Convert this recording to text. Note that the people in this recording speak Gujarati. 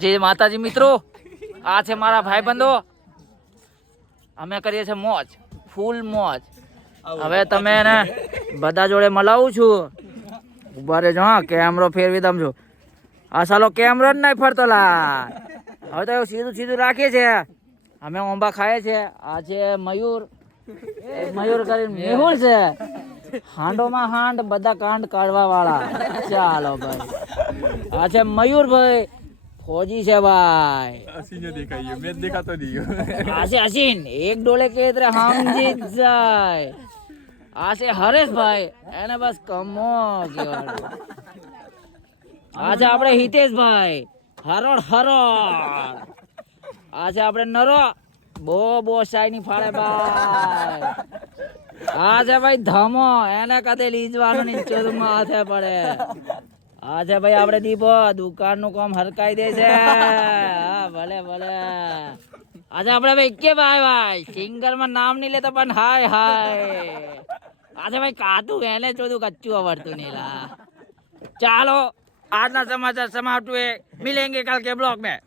જય માતાજી મિત્રો, આ છે મારા ભાઈબંધો. અમે કરીએ છીએ મોજ, ફૂલ મોજ. હવે તમે એને બધા જોડે મલાવું છું. ઉભા રહેજો હા, કેમેરો ફેરવી દમ છું. આ સાલો કેમેરો જ નહીં ફરતો લા. હવે તો એવું સીધું સીધું રાખીએ છે. અમે ઓંબા ખાઈએ છે. આ છે મયુર, મયુર કરીને મેહુલ છે. હાંડોમાં હાંડ, બધા કાંડ કાઢવા વાળા. ચાલો ભાઈ, આ છે મયુરભાઈ, ફौजी છે ભાઈ. અસીને દેખાય મેં દેખાતો નહીં. આ છે અસીન, એક ડોલે કે ઇધર સમજી જાય. આ છે હરેશભાઈ, એને બસ કમો કહેવાનું. આ છે આપણે હિતેશભાઈ, હરોડ હરોડ. આ છે આપણે નરો, બો શાયની ફાળે ભાઈ. આ છે ભાઈ ધમો, એને કદે લીજવાનું નહીં, ચોદમાં હાથે પડે. આ છે ભાઈ આપણે દીપો, દુકાન નું કામ હરકાઈ દે છે. હા ભલે ભલે. આજે આપણે ભાઈ કે ભાઈ સિંગર માં નામ નહીં લેતો પણ હાય હાય. આજે ભાઈ કાતું એને ચોદું કચ્ચું આવડતું નહીં લા. ચાલો આજના સમાચાર સમાપ્ત हुए, मिलेंगे कल के ब्लॉग में.